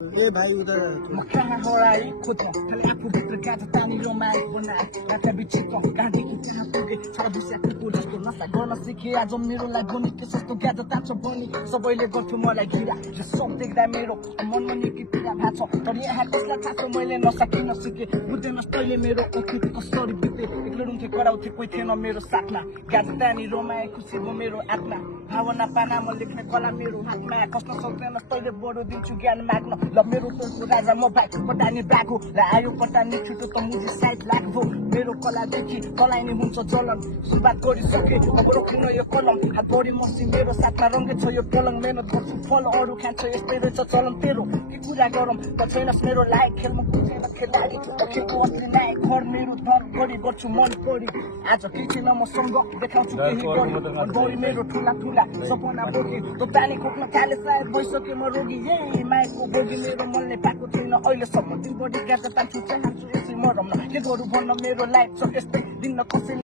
ए भाइ उधर म कहाँ हराए खोज्न खालि आफूभित्र गाजा तानी रमाए बनाए राता बिचित्र कहाँदेखि कहाँ पुगे छाडा भुस्या कुकुर जस्तो नसा गर्न सिकेँ आज मेरो लागि बनि त्यो जस्तो गाजा तान्छ बनि सबैले गर्थ्यो मलाई घिरा यो सब देख्दा मेरो मनमा निकै पीडा भएको छ तर यहाँ कसलाई थाहा छ मैले नसकिन सिकेँ बुझ्दैनस् तैँले मेरो अतीत कसरी बिते एक्लो रुन्थे कराउँथे कोही थिएन मेरो साथमा गाजा तानी रमाए खुसी भयो मेरो आत्मा भावना पाना म लेख्ने कला मेरो हातमा कस्तो सक्दैनस् तैँले बढो दिन्छु ज्ञान माग्न ल मेरो टोलको राजा म भाइ पटानी बाघो र आयो पटानी छुटो त मुजी साइड लाग्भो मेरो कलादेखि तलाई नै हुन्छ जलन सुरुवात गरिसके अब रोक्नु यो कलम हात बढी मसी मेरो साथमा रङ्गे छ यो पलङ मेहनत गर्छु फल अरू खान्छ यस्तै रहेछ चलन तेरो के कुरा गरौँ त छैनस् मेरो लायक खेलमा कुदेर खेलाडी खेलको असली नायक घर मेरो धर गरी गर्छु मन परी आज केही छैन मसँग देखाउँछु केही गरी बढी मेरो ठुला ठुला सपना बोकी त पानी खोक्न थाले सायद भइसके म रोगी यही मायाको बोगी मेरो मनले पाएको छैन अहिलेसम्म दिन बढी गाजा तान्छु चाहन्छु यसै मरम के गरौँ भन्न मेरो लाइफ छ यस्तै दिन कसैले